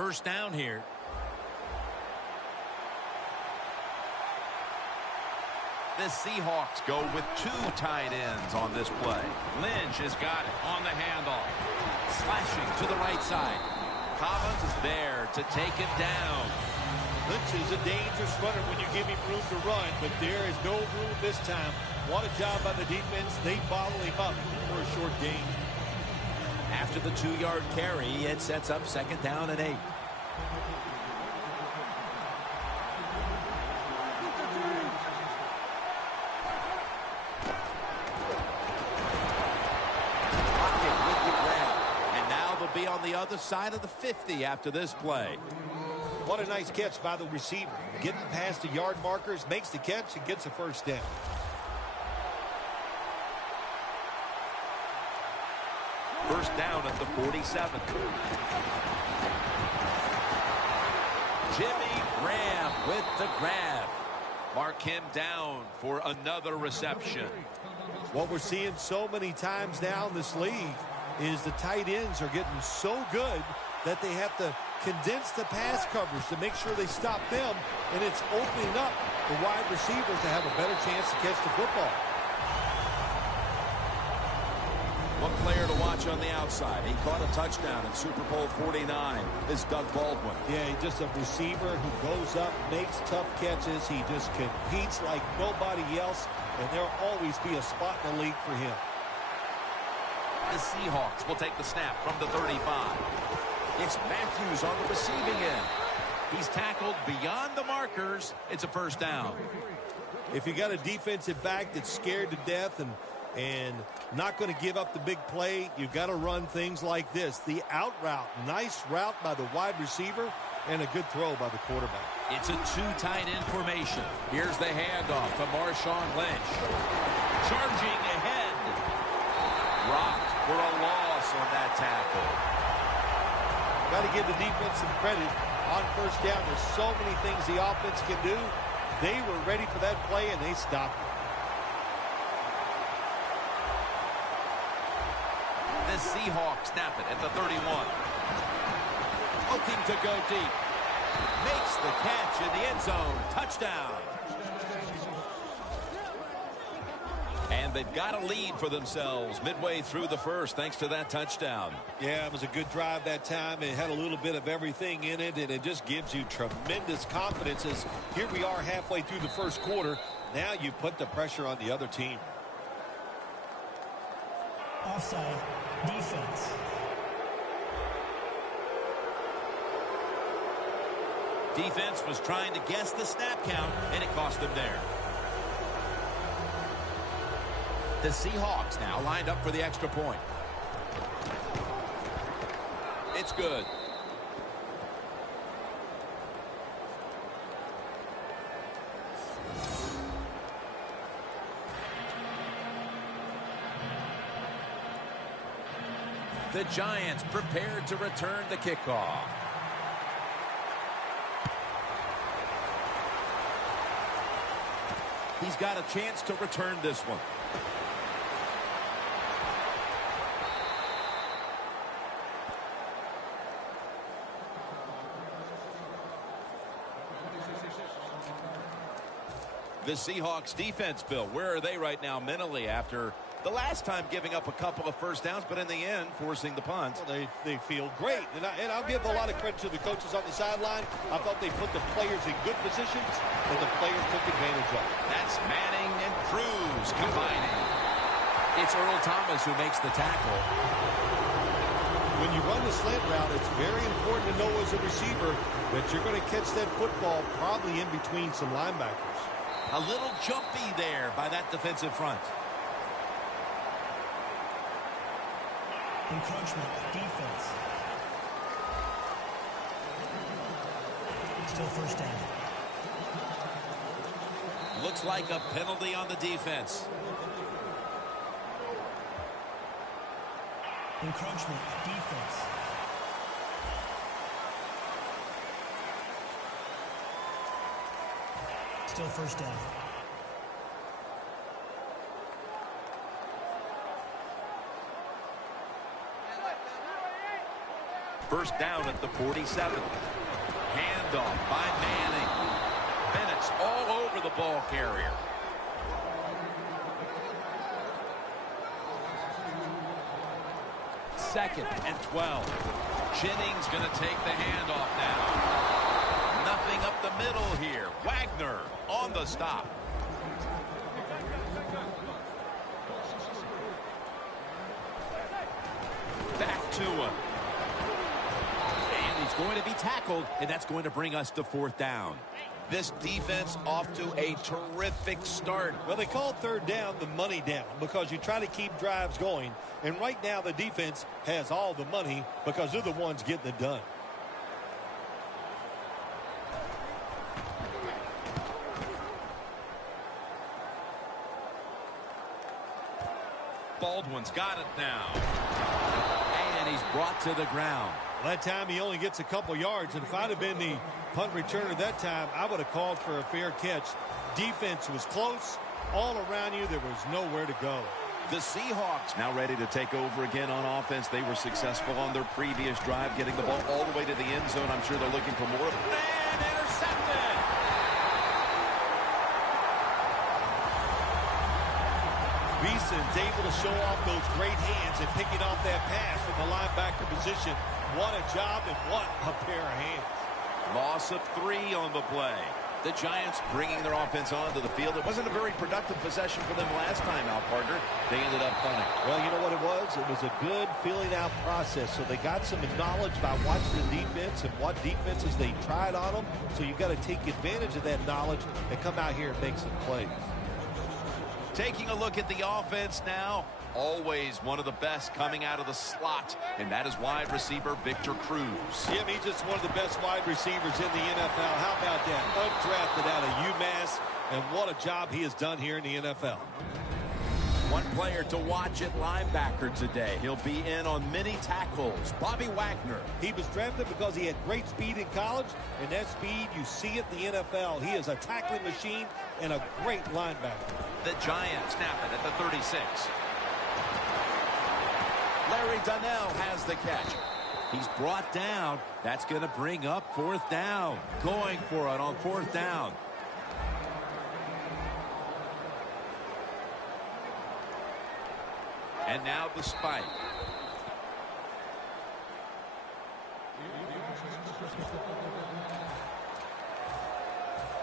first down here. The Seahawks go with 2 tight ends on this play. Lynch has got it on the handoff. Slashing to the right side. Collins is there to take it down. Lynch is a dangerous runner when you give him room to run, but there is no room this time. What a job by the defense. They bottle him up for a short gain. After the 2-yard carry, it sets up 2nd down and 8. Be on the other side of the 50 after this play. What a nice catch by the receiver. Getting past the yard markers, makes the catch, and gets a first down. First down at the 47. Jimmy Graham with the grab. Mark him down for another reception. What we're seeing so many times now in this league is the tight ends are getting so good that they have to condense the pass coverage to make sure they stop them, and it's opening up the wide receivers to have a better chance to catch the football. One player to watch on the outside. He caught a touchdown in Super Bowl 49. Is Doug Baldwin. Yeah, he's just a receiver who goes up, makes tough catches. He just competes like nobody else, and there'll always be a spot in the league for him. The Seahawks will take the snap from the 35. It's Matthews on the receiving end. He's tackled beyond the markers. It's a first down. If you got a defensive back that's scared to death and not going to give up the big play, you've got to run things like this. The out route, nice route by the wide receiver, and a good throw by the quarterback. It's a 2 tight end formation. Here's the handoff to Marshawn Lynch. Charging ahead. Rocked for a loss on that tackle. Got to give the defense some credit on first down. There's so many things the offense can do. They were ready for that play, and they stopped it. The Seahawks snap it at the 31. Looking to go deep. Makes the catch in the end zone. Touchdown. And they've got a lead for themselves midway through the first thanks to that touchdown. Yeah, it was a good drive that time. It had a little bit of everything in it, and it just gives you tremendous confidence as here we are halfway through the first quarter. Now you put the pressure on the other team. Offside, defense. Defense was trying to guess the snap count, and it cost them there. The Seahawks now lined up for the extra point. It's good. The Giants prepared to return the kickoff. He's got a chance to return this one. The Seahawks defense, Bill, where are they right now mentally after the last time giving up a couple of first downs, but in the end, forcing the punt? Well, they feel great. And I'll give a lot of credit to the coaches on the sideline. I thought they put the players in good positions, and the players took advantage of it. That's Manning and Cruz combining. It's Earl Thomas who makes the tackle. When you run the slant route, it's very important to know as a receiver that you're going to catch that football probably in between some linebackers. A little jumpy there by that defensive front. Encroachment, defense. Still first down. Looks like a penalty on the defense. Encroachment, defense. Still first down. First down at the 47. Handoff by Manning. Bennett's all over the ball carrier. Second and 12. Jennings going to take the handoff now. Nothing up the middle here. Wagner on the stop. Back to him. And he's going to be tackled, and that's going to bring us to fourth down. This defense off to a terrific start. Well, they call third down the money down because you try to keep drives going. And right now the defense has all the money because they're the ones getting it done. Baldwin's got it now. And he's brought to the ground. Well, that time he only gets a couple yards. And if I'd have been the punt returner that time, I would have called for a fair catch. Defense was close. All around you, there was nowhere to go. The Seahawks now ready to take over again on offense. They were successful on their previous drive, getting the ball all the way to the end zone. I'm sure they're looking for more. And intercepted! Beeson's able to show off those great hands and picking off that pass from the linebacker position. What a job and what a pair of hands. Loss of 3 on the play. The Giants bringing their offense onto the field. It wasn't a very productive possession for them last time out, partner. They ended up punting. Well, you know what it was? It was a good filling out process. So they got some knowledge by watching the defense and what defenses they tried on them. So you've got to take advantage of that knowledge and come out here and make some plays. Taking a look at the offense now. Always one of the best coming out of the slot, and that is wide receiver Victor Cruz. Jim, he's just one of the best wide receivers in the NFL. How about that? Undrafted out of UMass, and what a job he has done here in the NFL. One player to watch at linebacker today. He'll be in on many tackles. Bobby Wagner. He was drafted because he had great speed in college, and that speed, you see it in the NFL. He is a tackling machine and a great linebacker. The Giants snap it at the 36. Larry Donnell has the catch. He's brought down. That's going to bring up fourth down. Going for it on fourth down. And now the spike.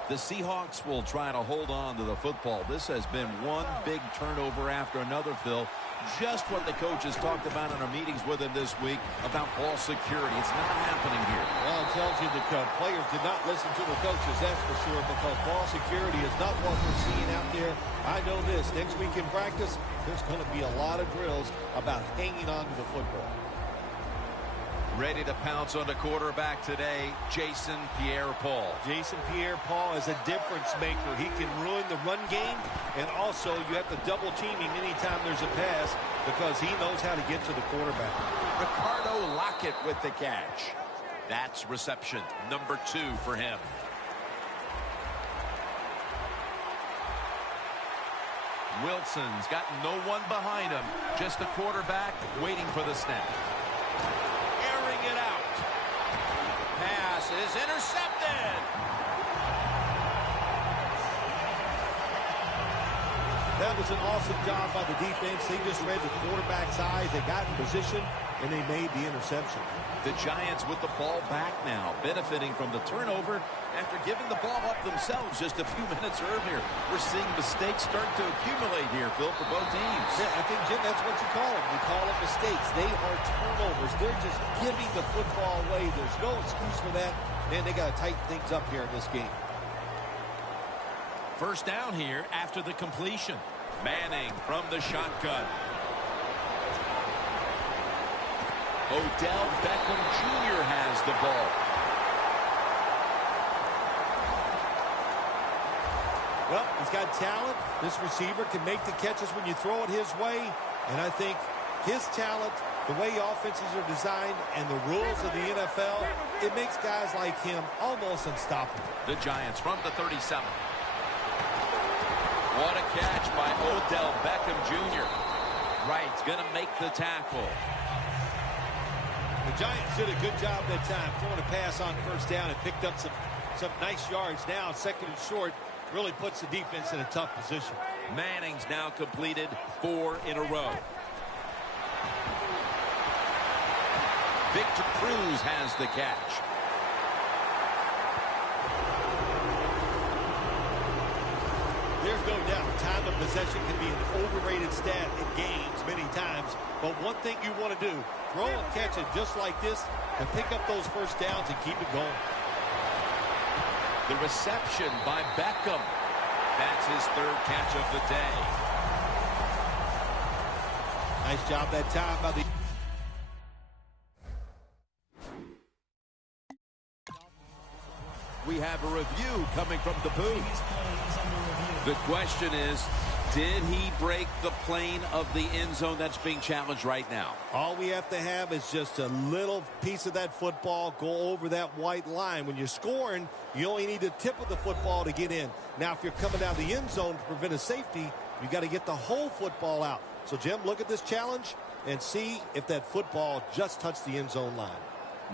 The Seahawks will try to hold on to the football. This has been one big turnover after another, Phil. Just what the coaches talked about in our meetings with him this week about ball security. It's not happening here. Well, it tells you that players did not listen to the coaches, that's for sure, because ball security is not what we're seeing out there. I know this. Next week in practice, there's going to be a lot of drills about hanging on to the football. Ready to pounce on the quarterback today, Jason Pierre-Paul. Jason Pierre-Paul is a difference maker. He can ruin the run game, and also you have to double team him anytime there's a pass because he knows how to get to the quarterback. Ricardo Lockett with the catch. That's reception number 2 for him. Wilson's got no one behind him, just the quarterback waiting for the snap. It out. Pass is intercepted. That was an awesome job by the defense. They just read the quarterback's eyes. They got in position, and they made the interception. The Giants with the ball back now, benefiting from the turnover after giving the ball up themselves just a few minutes earlier. We're seeing mistakes start to accumulate here, Phil, for both teams. Yeah, I think, Jim, that's what you call them. You call them mistakes. They are turnovers. They're just giving the football away. There's no excuse for that. Man, they got to tighten things up here in this game. First down here after the completion. Manning from the shotgun. Odell Beckham Jr. has the ball. Well, he's got talent. This receiver can make the catches when you throw it his way. And I think his talent, the way offenses are designed, and the rules of the NFL, it makes guys like him almost unstoppable. The Giants from the 37. What a catch by Odell Beckham Jr. Wright's going to make the tackle. The Giants did a good job that time throwing a pass on first down and picked up some nice yards. Now second and short really puts the defense in a tough position. Manning's now completed 4 in a row. Victor Cruz has the catch. There's no doubt time of possession can be an overrated stat in games many times. But one thing you want to do, throw and catch it just like this and pick up those first downs and keep it going. The reception by Beckham. That's his 3rd catch of the day. Nice job that time by the... We have a review coming from the booth. The question is, did he break the plane of the end zone that's being challenged right now? All we have to have is just a little piece of that football go over that white line. When you're scoring, you only need the tip of the football to get in. Now, if you're coming down the end zone to prevent a safety, you got to get the whole football out. So, Jim, look at this challenge and see if that football just touched the end zone line.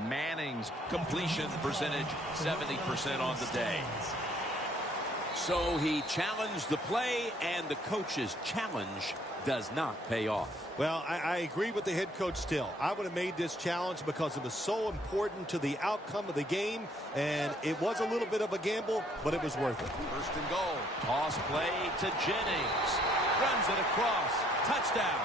Manning's completion percentage, 70% on the day. So he challenged the play, and the coach's challenge does not pay off. Well, I agree with the head coach still. I would have made this challenge because it was so important to the outcome of the game, and it was a little bit of a gamble, but it was worth it. 1st and goal. Toss play to Jennings. Runs it across. Touchdown.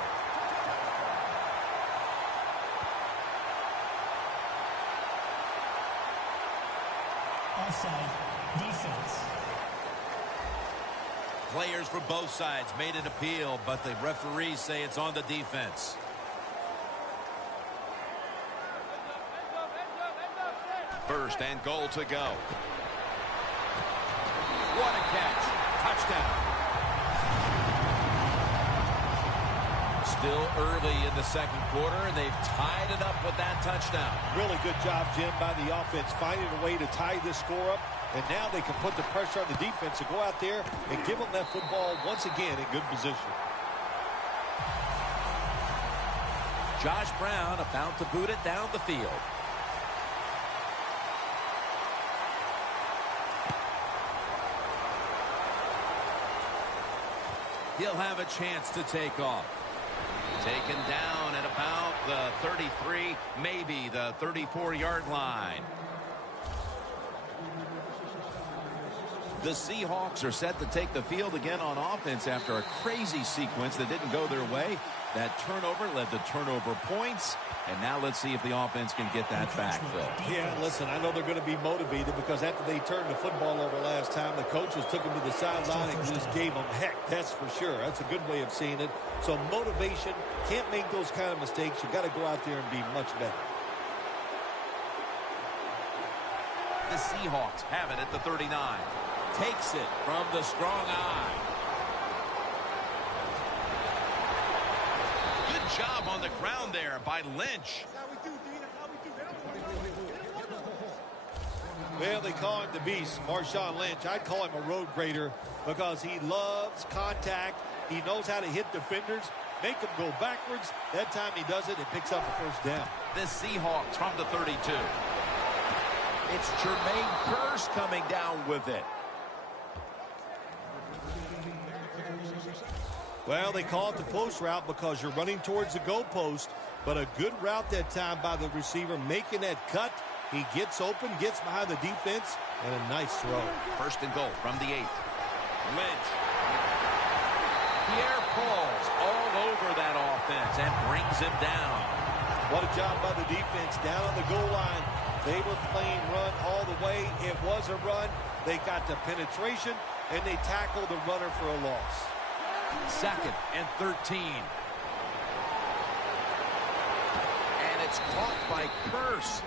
Offside. Defense. Players for both sides made an appeal, but the referees say it's on the defense. First and goal to go. What a catch. Touchdown. Still early in the 2nd quarter, and they've tied it up with that touchdown. Really good job, Jim, by the offense, finding a way to tie this score up. And now they can put the pressure on the defense to go out there and give them that football once again in good position. Josh Brown about to boot it down the field. He'll have a chance to take off. Taken down at about the 33, maybe the 34-yard line. The Seahawks are set to take the field again on offense after a crazy sequence that didn't go their way. That turnover led to turnover points. And now let's see if the offense can get that back, Phil. Yeah, listen, I know they're going to be motivated because after they turned the football over last time, the coaches took them to the sideline and just gave them heck. That's for sure. That's a good way of seeing it. So motivation, can't make those kind of mistakes. You got to go out there and be much better. The Seahawks have it at the 39. Takes it from the strong eye. Good job on the ground there by Lynch. Well, they call him the beast, Marshawn Lynch. I'd call him a road grader because he loves contact. He knows how to hit defenders, make them go backwards. That time he does it, it picks up a first down. The Seahawks from the 32. It's Jermaine Kearse coming down with it. Well, they call it the post route because you're running towards the goal post, but a good route that time by the receiver, making that cut. He gets open, gets behind the defense, and a nice throw. 1st and goal from the 8. Lynch. Pierre Paul's all over that offense and brings him down. What a job by the defense down on the goal line. They were playing run all the way. It was a run. They got the penetration, and they tackled the runner for a loss. 2nd and 13. And it's caught by Kearse.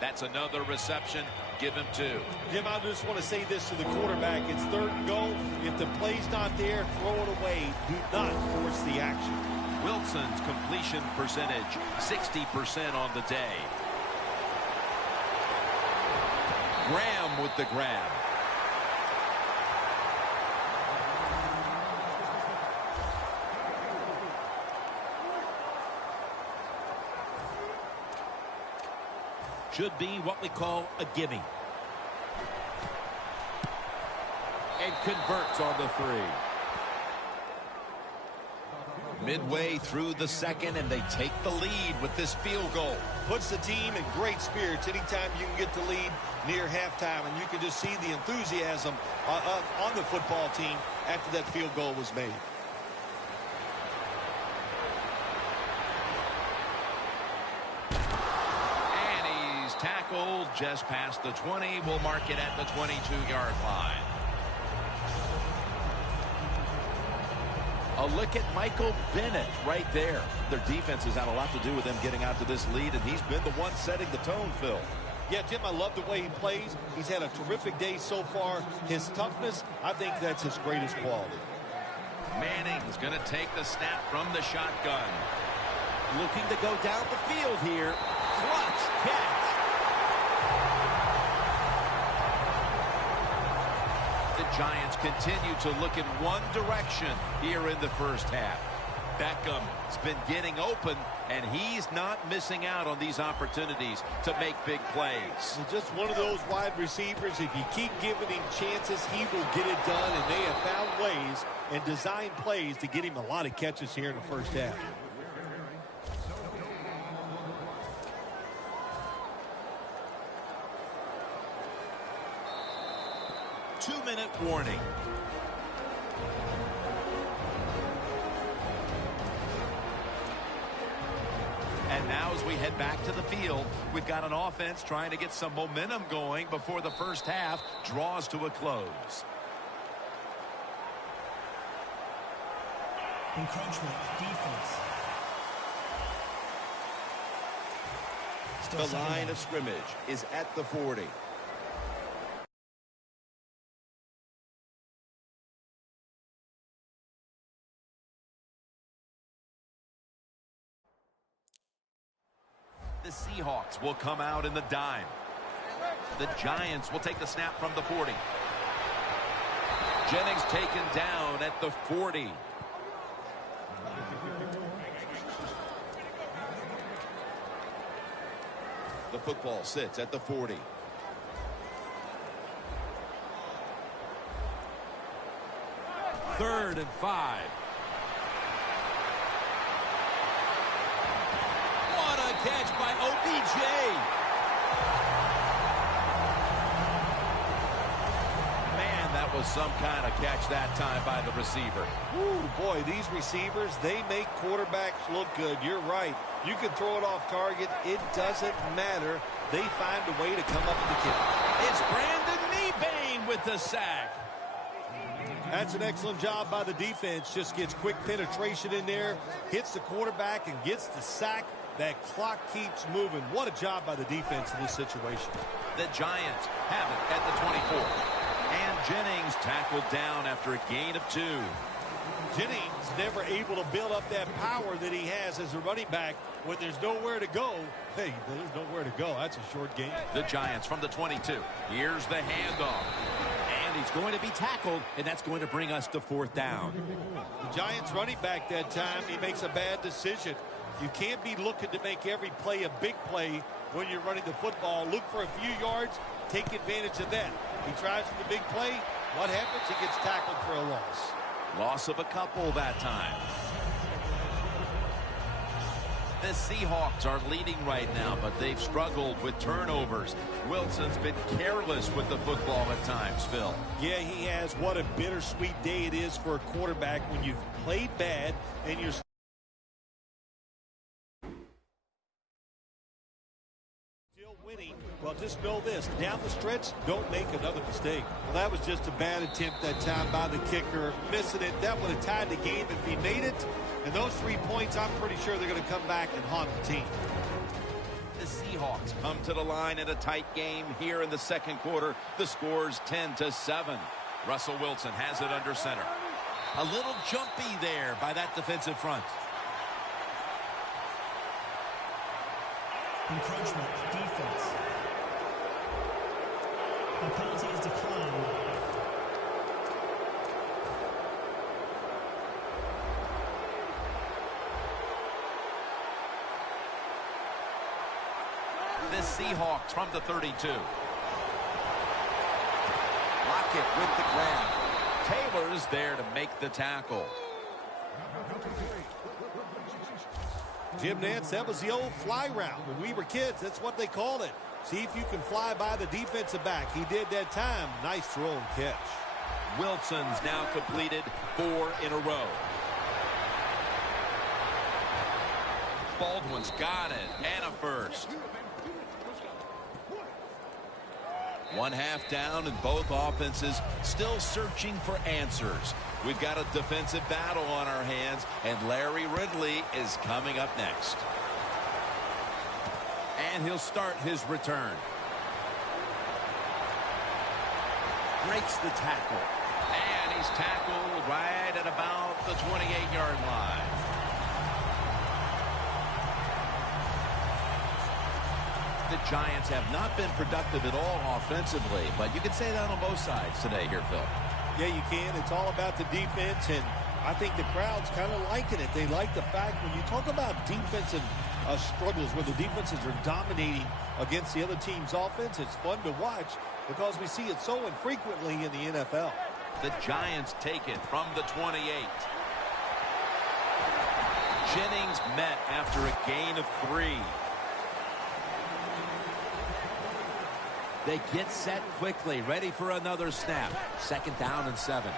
That's another reception. Give him 2. Jim, I just want to say this to the quarterback. It's 3rd and goal. If the play's not there, throw it away. Do not force the action. Wilson's completion percentage, 60% on the day. Graham with the grab. should be what we call a gimme. And converts on the 3. Midway through the second, and they take the lead with this field goal. Puts the team in great spirits anytime you can get the lead near halftime, and you can just see the enthusiasm on the football team after that field goal was made. And he's tackled just past the 20. We'll mark it at the 22-yard line. A look at Michael Bennett right there. Their defense has had a lot to do with them getting out to this lead, and he's been the one setting the tone, Phil. Yeah, Jim, I love the way he plays. He's had a terrific day so far. His toughness, I think that's his greatest quality. Manning's going to take the snap from the shotgun. Looking to go down the field here. Clutch catch. The Giants continue to look in one direction here in the first half. Beckham's been getting open, and he's not missing out on these opportunities to make big plays. He's just one of those wide receivers. If you keep giving him chances, he will get it done, and they have found ways and designed plays to get him a lot of catches here in the first half. Two-minute warning. And now as we head back to the field, we've got an offense trying to get some momentum going before the first half draws to a close. Encroachment, defense. The line of scrimmage is at the 40. The Seahawks will come out in the dime. The Giants will take the snap from the 40. Jennings taken down at the 40. The football sits at the 40. Third and 5. Catch by OBJ. Man, that was some kind of catch that time by the receiver. Ooh, boy, these receivers, they make quarterbacks look good. You're right. You can throw it off target. It doesn't matter. They find a way to come up with the kick. It's Brandon Nebane with the sack. That's an excellent job by the defense. Just gets quick penetration in there, hits the quarterback, and gets the sack. That clock keeps moving. What a job by the defense in this situation. The Giants have it at the 24. And Jennings tackled down after a gain of 2. Jennings never able to build up that power that he has as a running back when there's nowhere to go. Hey, there's nowhere to go. That's a short game. The Giants from the 22. Here's the handoff. And he's going to be tackled, and that's going to bring us to 4th down. The Giants running back that time, he makes a bad decision. You can't be looking to make every play a big play when you're running the football. Look for a few yards, take advantage of that. He tries for the big play. What happens? He gets tackled for a loss. Loss of a couple that time. The Seahawks are leading right now, but they've struggled with turnovers. Wilson's been careless with the football at times, Phil. Yeah, he has. What a bittersweet day it is for a quarterback when you've played bad and you're winning. Well, just know this. Down the stretch, don't make another mistake. Well, that was just a bad attempt that time by the kicker. Missing it. That would have tied the game if he made it. And those 3 points, I'm pretty sure they're going to come back and haunt the team. The Seahawks come to the line in a tight game here in the second quarter. The score's 10-7. Russell Wilson has it under center. A little jumpy there by that defensive front. Encroachment, defense. A penalty is declined. the Seahawks from the 32. Lockett with the grab. Taylor's there to make the tackle. Jim Nance, that was the old fly route. When we were kids, that's what they called it. See if you can fly by the defensive back. He did that time. Nice throw and catch. Wilson's now completed 4 in a row. Baldwin's got it, and a first. 1 half down, and both offenses still searching for answers. We've got a defensive battle on our hands, and Larry Ridley is coming up next. And he'll start his return. Breaks the tackle. And he's tackled right at about the 28-yard line. The Giants have not been productive at all offensively, but you can say that on both sides today here, Phil. Yeah, you can. It's all about the defense, and I think the crowd's kind of liking it. They like the fact when you talk about defensive struggles where the defenses are dominating against the other team's offense, it's fun to watch because we see it so infrequently in the NFL. The Giants take it from the 28. Jennings met after a gain of 3. They get set quickly, ready for another snap. 2nd down and 7.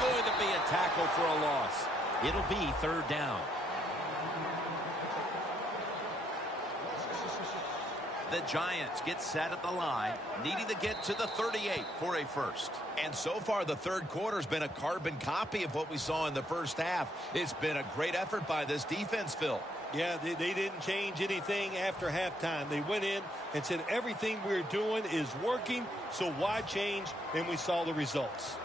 Going to be a tackle for a loss. It'll be 3rd down. The Giants get set at the line, needing to get to the 38 for a first. And so far, the third quarter's been a carbon copy of what we saw in the first half. It's been a great effort by this defense, Phil. Yeah, they didn't change anything after halftime. They went in and said everything we're doing is working, so why change? And we saw the results.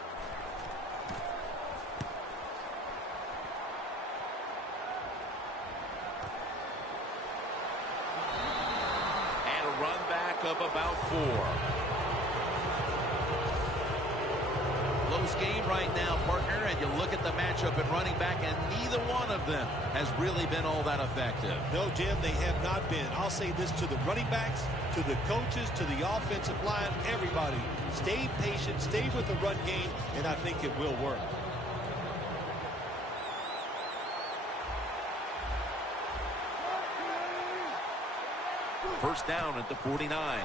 And a run back of about 4. Close game right now, partner, and you look at the matchup at running back, and neither one of them has really been all that effective. No, Jim, they have not been. I'll say this to the running backs, to the coaches, to the offensive line, everybody. Stay patient, stay with the run game, and I think it will work. First down at the 49.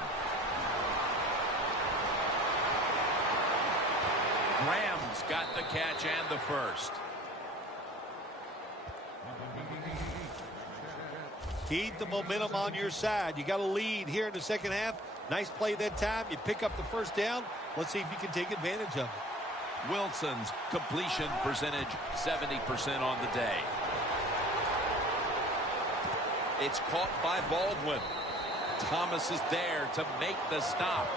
Graham's got the catch and the first. Keep the momentum on your side. You got a lead here in the second half. Nice play that time. You pick up the first down. Let's see if you can take advantage of it. Wilson's completion percentage 70% on the day. It's caught by Baldwin. Thomas is there to make the stop.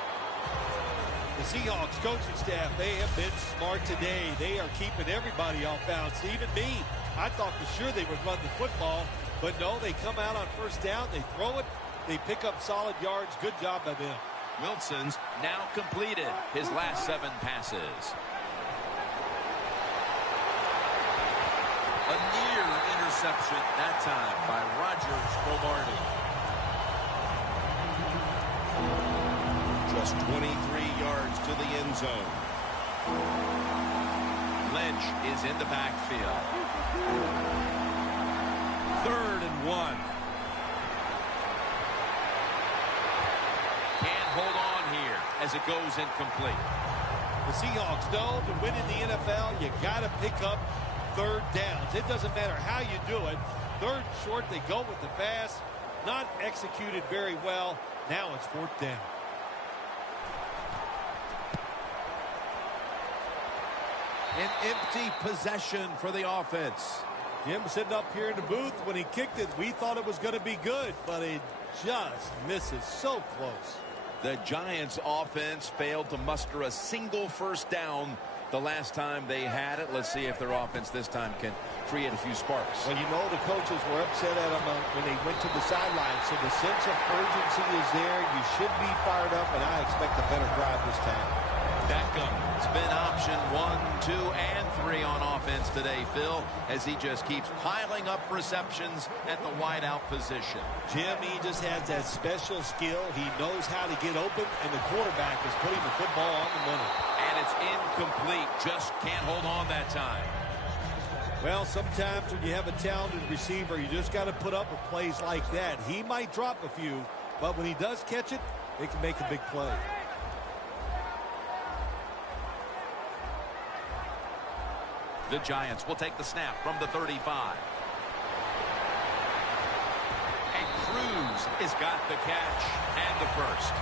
The Seahawks coaching staff, they have been smart today. They are keeping everybody off balance, even me. I thought for sure they would run the football, but no, they come out on first down, they throw it, they pick up solid yards. Good job by them. Wilson's now completed his last 7 passes. A near interception that time by Rogers Cromartie. Just 23 yards to the end zone. Lynch is in the backfield. 3rd and 1. Can't hold on here as it goes incomplete. The Seahawks know to win in the NFL, you got to pick up 3rd downs. It doesn't matter how you do it. 3rd short, they go with the pass. Not executed very well. Now it's 4th down. An empty possession for the offense. Jim sitting up here in the booth. When he kicked it, we thought it was going to be good, but it just misses so close. The Giants offense failed to muster a single first down the last time they had it. Let's see if their offense this time can create a few sparks. Well, you know the coaches were upset at them when they went to the sideline, so the sense of urgency is there. You should be fired up, and I expect a better drive this time. Beckham, spin option 1, 2, and 3 on offense today, Phil, as he just keeps piling up receptions at the wideout position. Jim, he just has that special skill. He knows how to get open, and the quarterback is putting the football on the money. And it's incomplete. Just can't hold on that time. Well, sometimes when you have a talented receiver, you just got to put up with plays like that. He might drop a few, but when he does catch it, it can make a big play. The Giants will take the snap from the 35. And Cruz has got the catch and the first.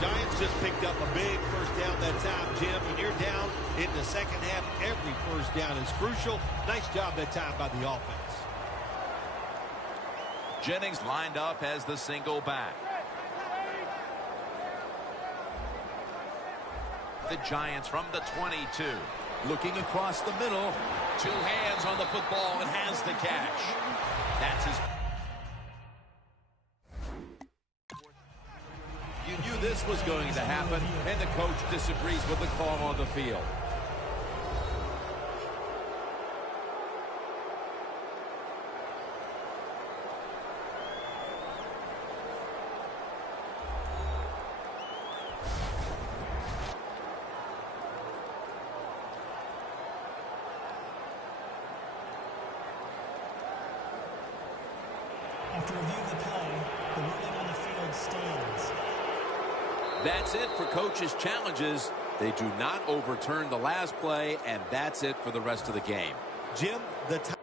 Giants just picked up a big first down that time, Jim. When you're down in the second half, every first down is crucial. Nice job that time by the offense. Jennings lined up as the single back. The Giants from the 22. Looking across the middle. Two hands on the football and has the catch. That's his. You knew this was going to happen, and the coach disagrees with the call on the field. After reviewing the play, the ruling on the field stands. That's it for coaches' challenges. They do not overturn the last play, and that's it for the rest of the game. Jim, the timeouts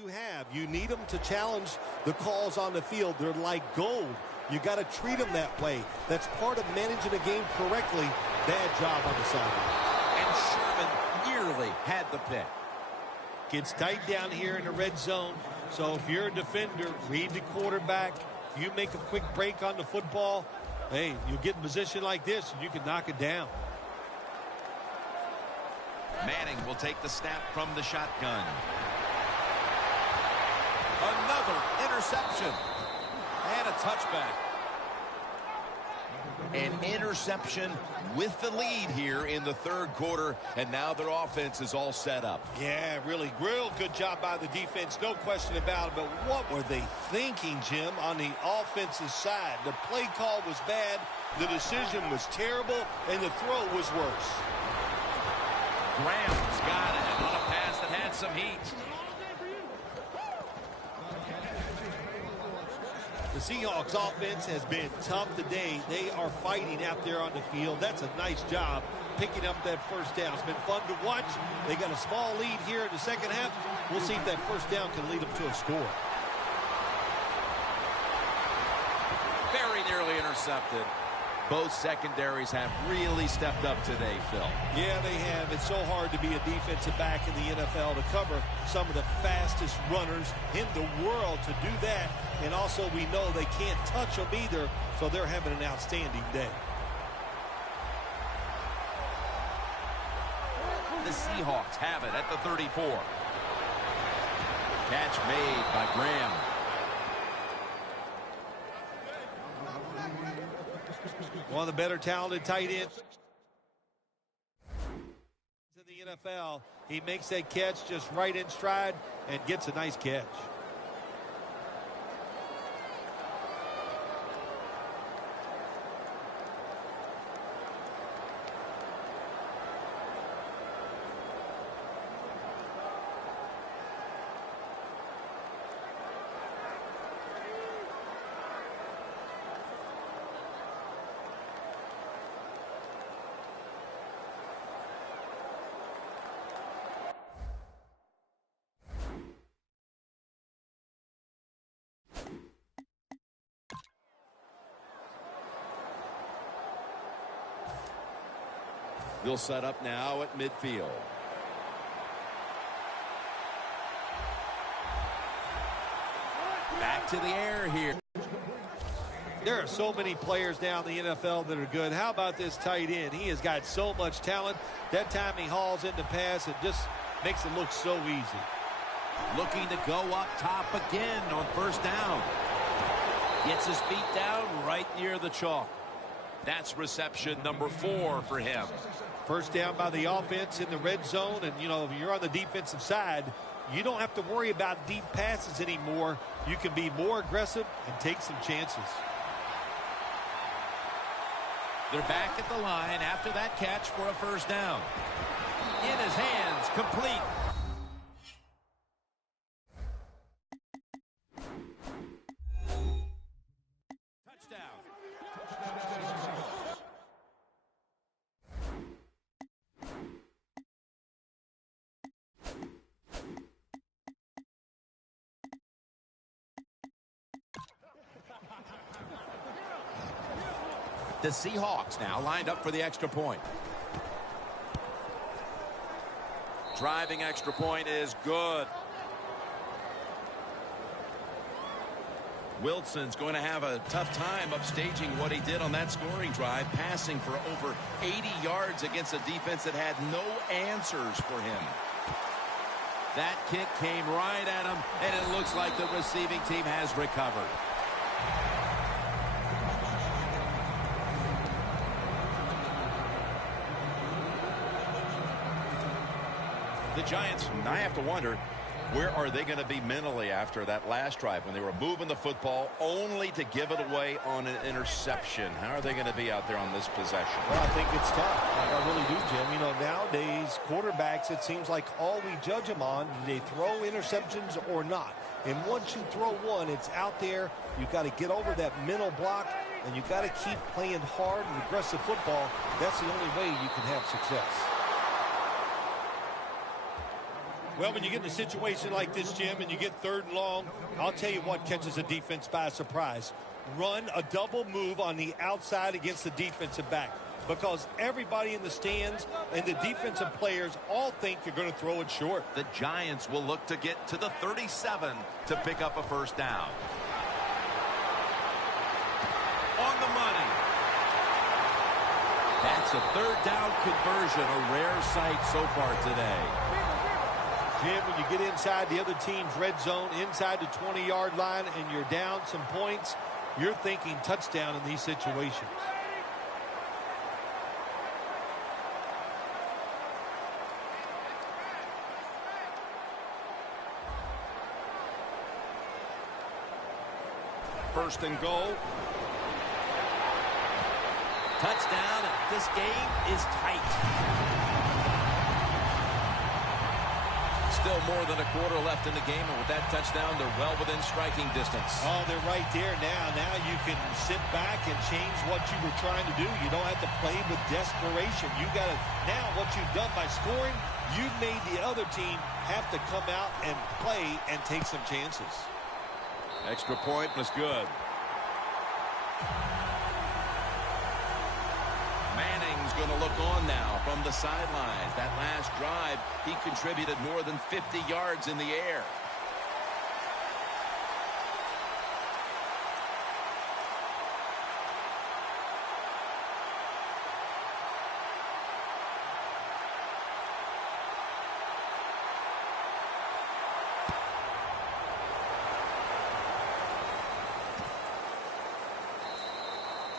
you have, you need them to challenge the calls on the field. They're like gold. You got to treat them that way. That's part of managing a game correctly. Bad job on the sideline. And Sherman nearly had the pick. Gets tight down here in the red zone. So if you're a defender, read the quarterback. You make a quick break on the football. Hey, you get in position like this, and you can knock it down. Manning will take the snap from the shotgun. Another interception. And a touchback. An interception with the lead here in the third quarter, and now their offense is all set up. Yeah, really, real good job by the defense, no question about it, but what were they thinking, Jim, on the offensive side? The play call was bad, the decision was terrible, and the throw was worse. Graham's got it on a pass that had some heat. The Seahawks offense has been tough today. They are fighting out there on the field. That's a nice job picking up that first down. It's been fun to watch. They got a small lead here in the second half. We'll see if that first down can lead them to a score. Very nearly intercepted. Both secondaries have really stepped up today, Phil. Yeah, they have. It's so hard to be a defensive back in the NFL to cover some of the fastest runners in the world to do that. And also we know they can't touch them either, so they're having an outstanding day. The Seahawks have it at the 34. Catch made by Graham. One of the better talented tight ends in the NFL. He makes that catch just right in stride and gets a nice catch. They'll set up now at midfield. Back to the air here. There are so many players now in the NFL that are good. How about this tight end? He has got so much talent. That time he hauls in the pass, it just makes it look so easy. Looking to go up top again on first down. Gets his feet down right right near the chalk. That's reception number 4 for him. First down by the offense in the red zone, and if you're on the defensive side, you don't have to worry about deep passes anymore. You can be more aggressive and take some chances. They're back at the line after that catch for a first down. In his hands, complete. Touchdown. The Seahawks now lined up for the extra point. Driving extra point is good. Wilson's going to have a tough time upstaging what he did on that scoring drive, passing for over 80 yards against a defense that had no answers for him. That kick came right at him, and it looks like the receiving team has recovered. The Giants, I have to wonder, where are they going to be mentally after that last drive when they were moving the football only to give it away on an interception? How are they going to be out there on this possession? Well, I think it's tough. I really do, Jim. Nowadays, quarterbacks, it seems like all we judge them on, do they throw interceptions or not? And once you throw one, it's out there. You've got to get over that mental block, and you've got to keep playing hard and aggressive football. That's the only way you can have success. Well, when you get in a situation like this, Jim, and you get 3rd and long, I'll tell you what catches a defense by surprise. Run a double move on the outside against the defensive back, because everybody in the stands and the defensive players all think you're going to throw it short. The Giants will look to get to the 37 to pick up a first down. On the money. That's a 3rd down conversion, a rare sight so far today. Jim, when you get inside the other team's red zone, inside the 20-yard line, and you're down some points, you're thinking touchdown in these situations. First and goal. Touchdown. This game is tight. Still more than a quarter left in the game, and with that touchdown, they're well within striking distance. Oh, they're right there now. Now you can sit back and change what you were trying to do. You don't have to play with desperation. You got to, now what you've done by scoring, you've made the other team have to come out and play and take some chances. Extra point was good. Manning's going to look on now from the sidelines. That last drive, he contributed more than 50 yards in the air.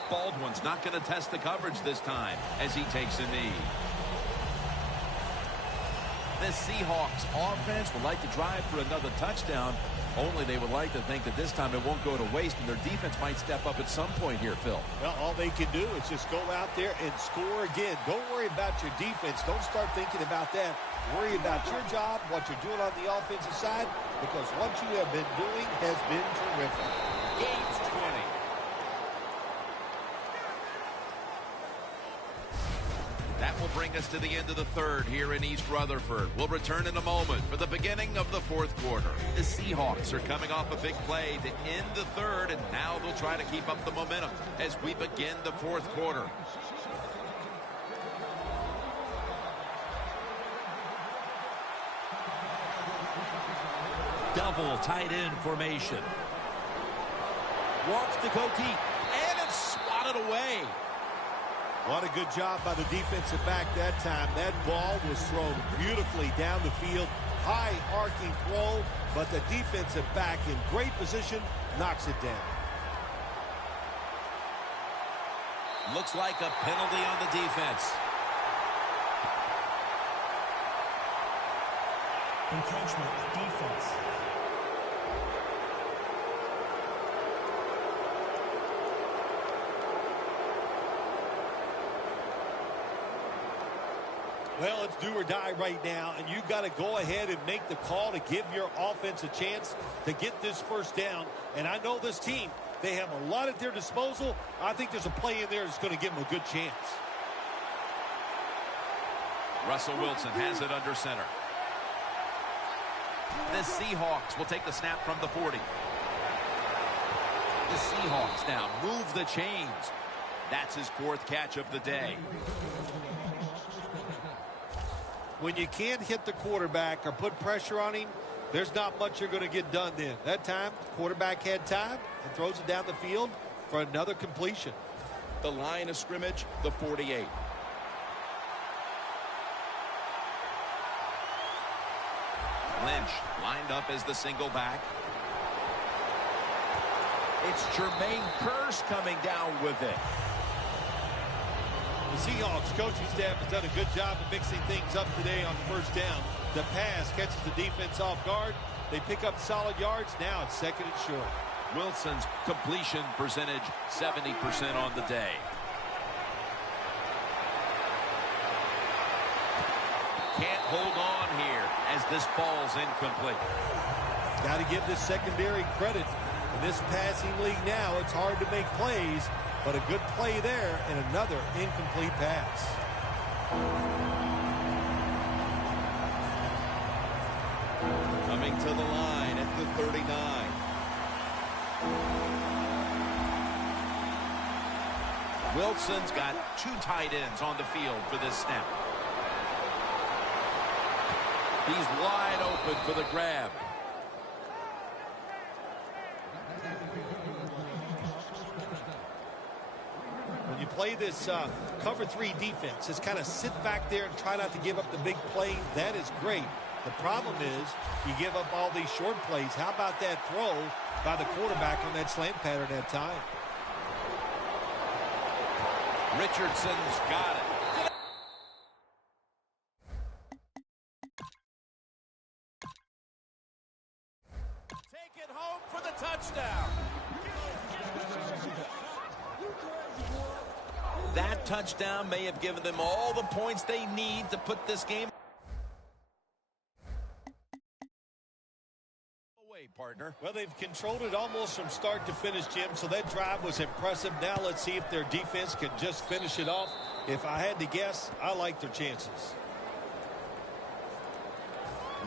Baldwin's not going to test the coverage this time as he takes a knee. The Seahawks offense would like to drive for another touchdown, only they would like to think that this time it won't go to waste, and their defense might step up at some point here, Phil. Well, all they can do is just go out there and score again. Don't worry about your defense. Don't start thinking about that. Worry about your job, what you're doing on the offensive side, because what you have been doing has been terrific. Gains 20. That will bring us to the end of the 3rd here in East Rutherford. We'll return in a moment for the beginning of the 4th quarter. The Seahawks are coming off a big play to end the 3rd, and now they'll try to keep up the momentum as we begin the 4th quarter. Double tight end formation. Wants to go deep, and it's swatted away. What a good job by the defensive back that time. That ball was thrown beautifully down the field. High arcing throw, but the defensive back in great position knocks it down. Looks like a penalty on the defense. Encroachment, defense. Well, it's do or die right now, and you've got to go ahead and make the call to give your offense a chance to get this first down. And I know this team, they have a lot at their disposal. I think there's a play in there that's going to give them a good chance. Russell Wilson has it under center. The Seahawks will take the snap from the 40. The Seahawks now move the chains. That's his 4th catch of the day. When you can't hit the quarterback or put pressure on him, there's not much you're going to get done then. That time, the quarterback had time and throws it down the field for another completion. The line of scrimmage, the 48. Lynch lined up as the single back. It's Jermaine Kearse coming down with it. The Seahawks coaching staff has done a good job of mixing things up today on first down. The pass catches the defense off guard. They pick up solid yards. Now it's 2nd and short. Wilson's completion percentage 70% on the day. Can't hold on here as this ball's incomplete. Got to give this secondary credit. In this passing league now, it's hard to make plays, but a good play there and another incomplete pass. Coming to the line at the 39. Wilson's got 2 tight ends on the field for this snap. He's wide open for the grab. When you play this cover 3 defense, just kind of sit back there and try not to give up the big play. That is great. The problem is you give up all these short plays. How about that throw by the quarterback on that slant pattern at time? Richardson's got it. Take it home for the touchdown. That touchdown may have given them all the points they need to put this game away, partner. Well, they've controlled it almost from start to finish, Jim, so that drive was impressive. Now let's see if their defense can just finish it off. If I had to guess, I like their chances.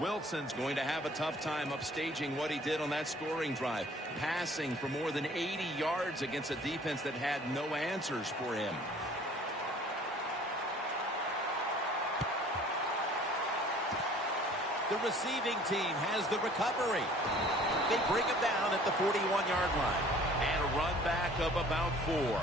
Wilson's going to have a tough time upstaging what he did on that scoring drive, passing for more than 80 yards against a defense that had no answers for him. The receiving team has the recovery. They bring him down at the 41-yard line and a run back of about 4.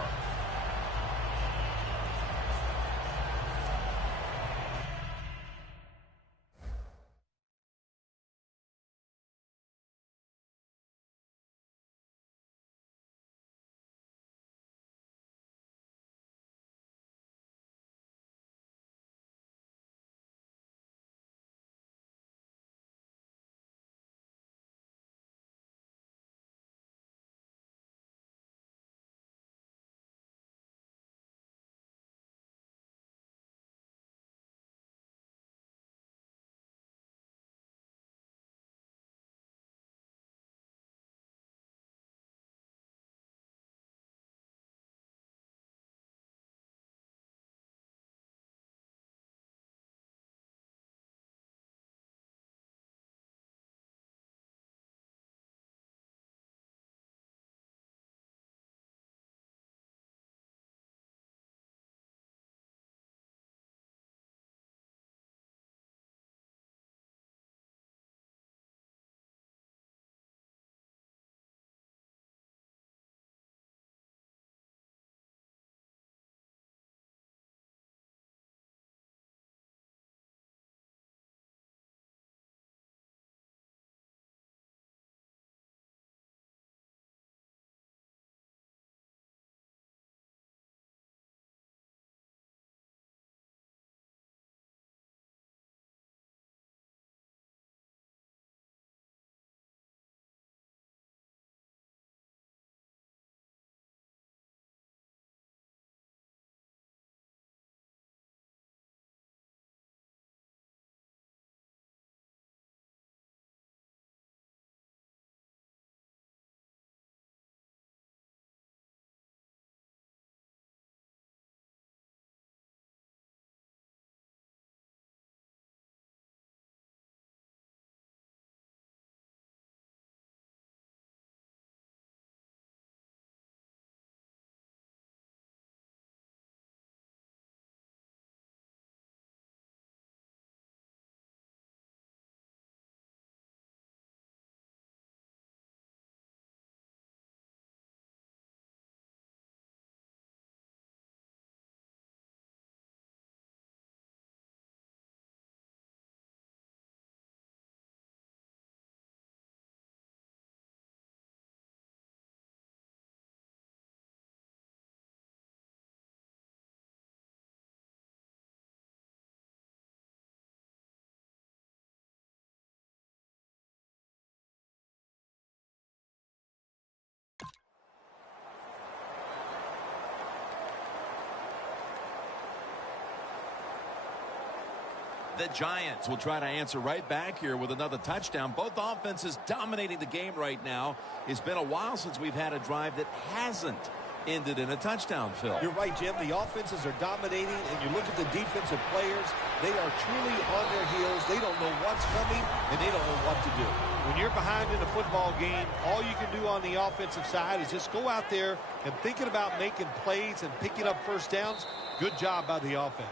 The Giants will try to answer right back here with another touchdown. Both offenses dominating the game right now. It's been a while since we've had a drive that hasn't ended in a touchdown, Phil. You're right, Jim. The offenses are dominating, and you look at the defensive players, they are truly on their heels. They don't know what's coming, and they don't know what to do. When you're behind in a football game, all you can do on the offensive side is just go out there and thinking about making plays and picking up first downs. Good job by the offense.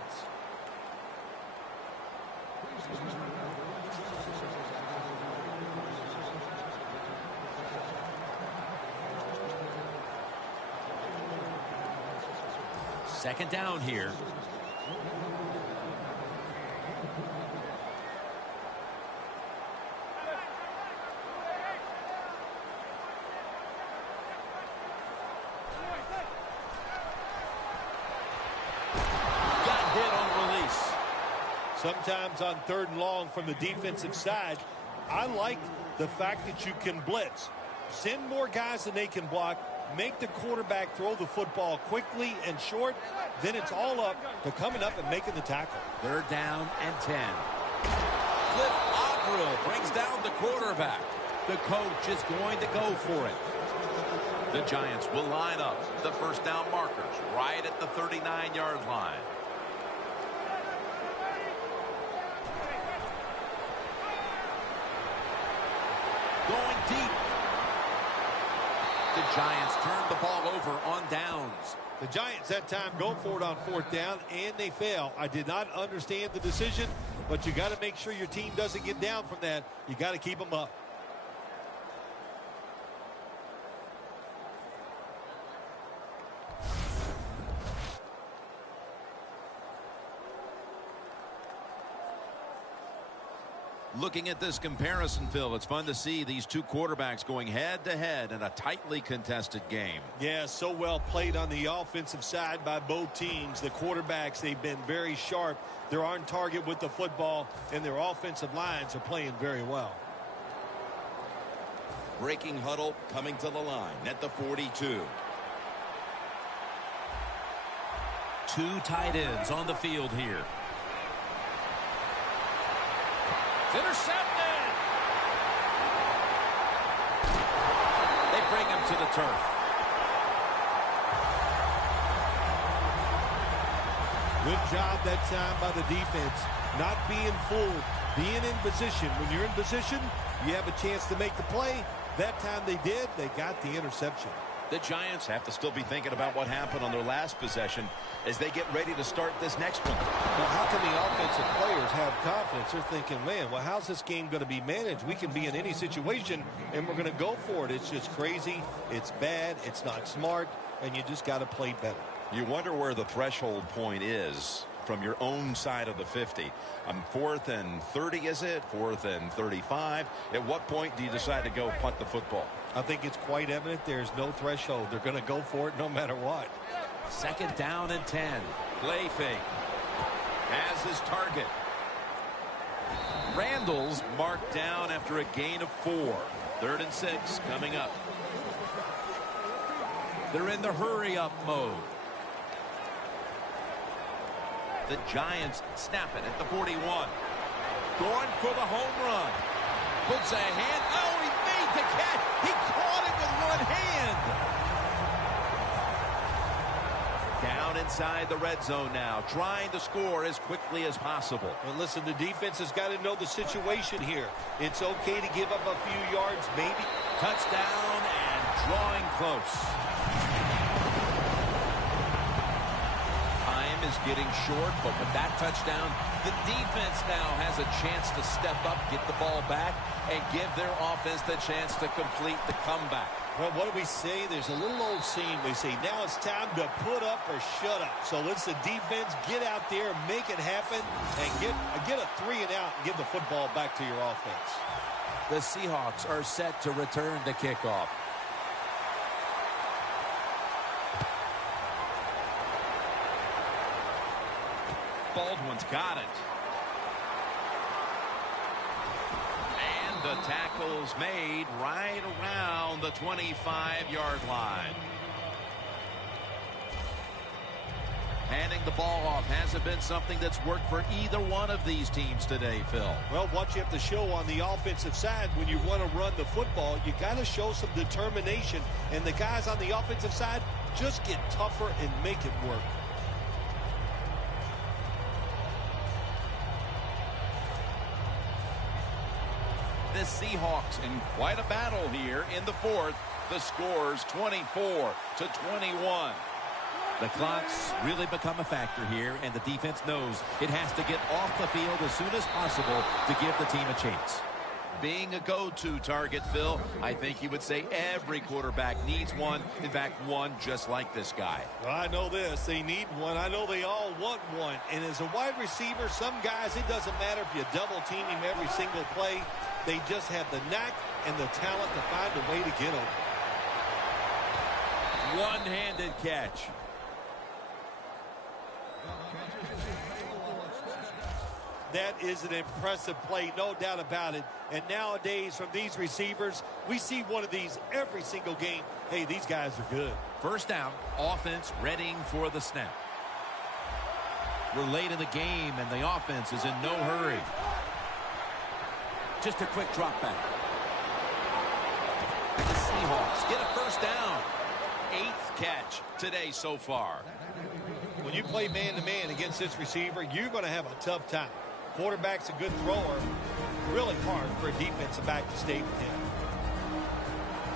Second down here. Got hit on release. Sometimes on 3rd and long from the defensive side, I like the fact that you can blitz. Send more guys than they can block. Make the quarterback throw the football quickly and short. Then it's all up to coming up and making the tackle. 3rd down and 10. Cliff Averill brings down the quarterback. The coach is going to go for it. The Giants will line up the first down markers right at the 39-yard line. Going deep. The Giants turn the ball over on downs. The Giants that time go for it on 4th down, and they fail. I did not understand the decision, but you got to make sure your team doesn't get down from that. You got to keep them up. Looking at this comparison, Phil, it's fun to see these two quarterbacks going head-to-head in a tightly contested game. Yeah, so well played on the offensive side by both teams. The quarterbacks, they've been very sharp. They're on target with the football, and their offensive lines are playing very well. Breaking huddle coming to the line at the 42. Two tight ends on the field here. Intercepted. They bring him to the turf. Good job that time by the defense. Not being fooled. Being in position. When you're in position, you have a chance to make the play. That time they did. They got the interception. The Giants have to still be thinking about what happened on their last possession as they get ready to start this next one. Well, how can the offensive players have confidence? They're thinking, man, well, how's this game going to be managed? We can be in any situation, and we're going to go for it. It's just crazy. It's bad. It's not smart, and you just got to play better. You wonder where the threshold point is from your own side of the 50. 4th and 30, is it? 4th and 35. At what point do you decide to go punt the football? I think it's quite evident there's no threshold. They're going to go for it no matter what. 2nd down and 10. Play fake. Has his target. Randall's marked down after a gain of 4. 3rd and 6 coming up. They're in the hurry-up mode. The Giants snap it at the 41. Going for the home run. Puts a hand. Oh, he made the catch. He caught it with one hand. Down inside the red zone now. Trying to score as quickly as possible. Well, listen, the defense has got to know the situation here. It's okay to give up a few yards, maybe. Touchdown and drawing close. Time is getting short, but with that touchdown, the defense now has a chance to step up, get the ball back, and give their offense the chance to complete the comeback. Well, what do we say? There's a little old scene. We say, now it's time to put up or shut up. So let's the defense get out there, make it happen, and get a 3 and out and give the football back to your offense. The Seahawks are set to return the kickoff. Baldwin's got it. And the tackle's made right around the 25-yard line. Handing the ball off hasn't been something that's worked for either one of these teams today, Phil. Well, what you have to show on the offensive side when you want to run the football, you got to show some determination. And the guys on the offensive side just get tougher and make it work. The Seahawks in quite a battle here in the fourth. The score's 24-21. The clock's really become a factor here, and the defense knows it has to get off the field as soon as possible to give the team a chance. Being a go-to target, Phil, I think you would say every quarterback needs one. In fact, one just like this guy. Well, I know this. They need one. I know they all want one. And as a wide receiver, some guys, it doesn't matter if you double team him every single play. They just have the knack and the talent to find a way to get them. One-handed catch. That is an impressive play, no doubt about it. And nowadays, from these receivers, we see one of these every single game. Hey, these guys are good. First down, offense readying for the snap. We're late in the game, and the offense is in no hurry. Just a quick drop back. The Seahawks get a first down. 8th catch today so far. When you play man-to-man against this receiver, you're going to have a tough time. Quarterback's a good thrower. Really hard for a defensive back to stay with him.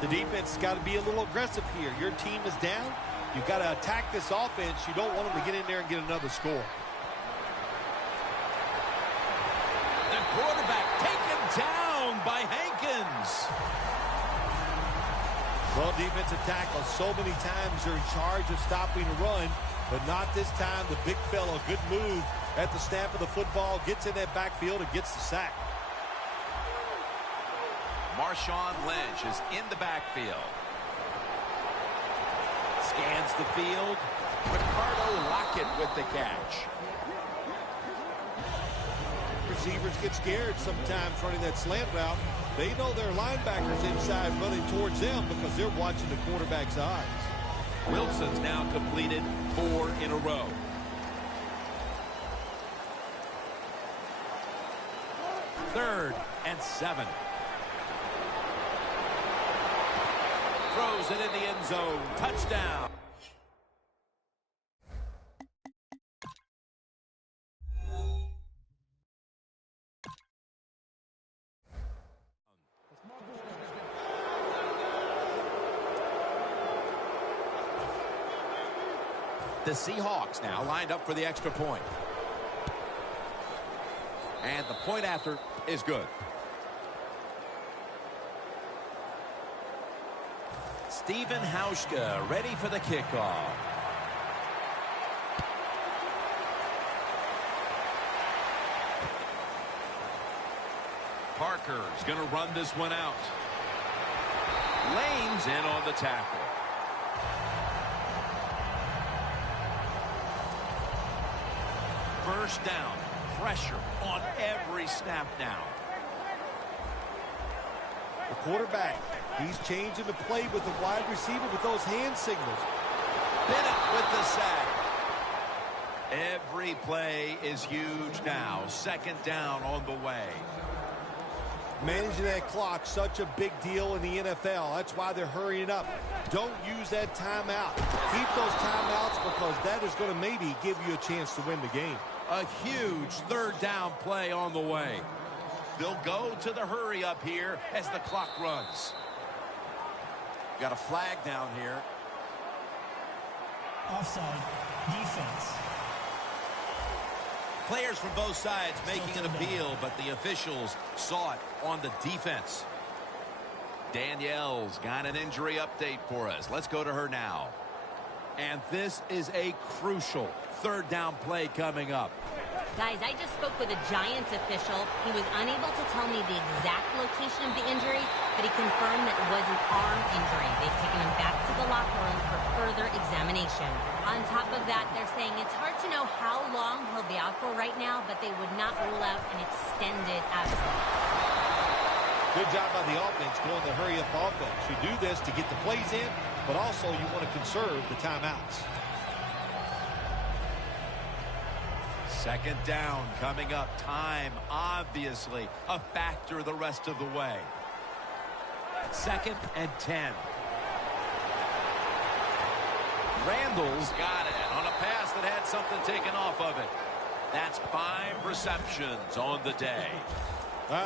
The defense has got to be a little aggressive here. Your team is down. You've got to attack this offense. You don't want them to get in there and get another score. The quarterback taken down by Hankins. Well, defensive tackle, so many times they're in charge of stopping a run, but not this time. The big fellow, good move at the snap of the football, gets in that backfield and gets the sack. Marshawn Lynch is in the backfield. Scans the field. Ricardo Lockett with the catch. Receivers get scared sometimes running that slant route. They know their linebackers inside running towards them because they're watching the quarterback's eyes. Wilson's now completed 4 in a row. Third and 7. Throws it in the end zone. Touchdown. The Seahawks now lined up for the extra point. And the point after is good. Steven Hauschka ready for the kickoff. Parker's going to run this one out. Lane's in on the tackle. First down. Pressure on every snap now. The quarterback, he's changing the play with the wide receiver with those hand signals. Bennett with the sack. Every play is huge now. Second down on the way. Managing that clock, such a big deal in the NFL. That's why they're hurrying up. Don't use that timeout. Keep those timeouts because that is going to maybe give you a chance to win the game. A huge third down play on the way. They'll go to the hurry up here as the clock runs. Got a flag down here. Offside. Defense. Players from both sides making an appeal, but the officials saw it on the defense. Danielle's got an injury update for us. Let's go to her now. And this is a crucial third down play coming up. Guys, I just spoke with a Giants official. He was unable to tell me the exact location of the injury, but he confirmed that it was an arm injury. They've taken him back to the locker room for further examination. On top of that, they're saying it's hard to know how long he'll be out for right now, but they would not rule out an extended absence. Good job by the offense going the hurry-up offense. You do this to get the plays in, but also you want to conserve the timeouts. Second down coming up. Time, obviously, a factor the rest of the way. 2nd and 10. Randall's got it on a pass that had something taken off of it. That's 5 receptions on the day.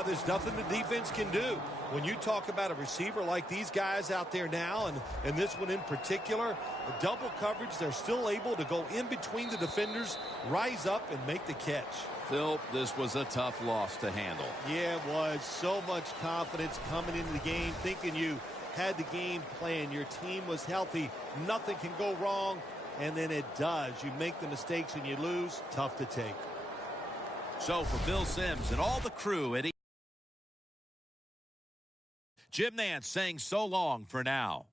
There's nothing the defense can do. When you talk about a receiver like these guys out there now, and this one in particular, the double coverage, they're still able to go in between the defenders, rise up, and make the catch. Phil, this was a tough loss to handle. Yeah, it was. So much confidence coming into the game, thinking you had the game plan. Your team was healthy. Nothing can go wrong, and then it does. You make the mistakes and you lose. Tough to take. So for Bill Sims and all the crew at Jim Nantz saying so long for now.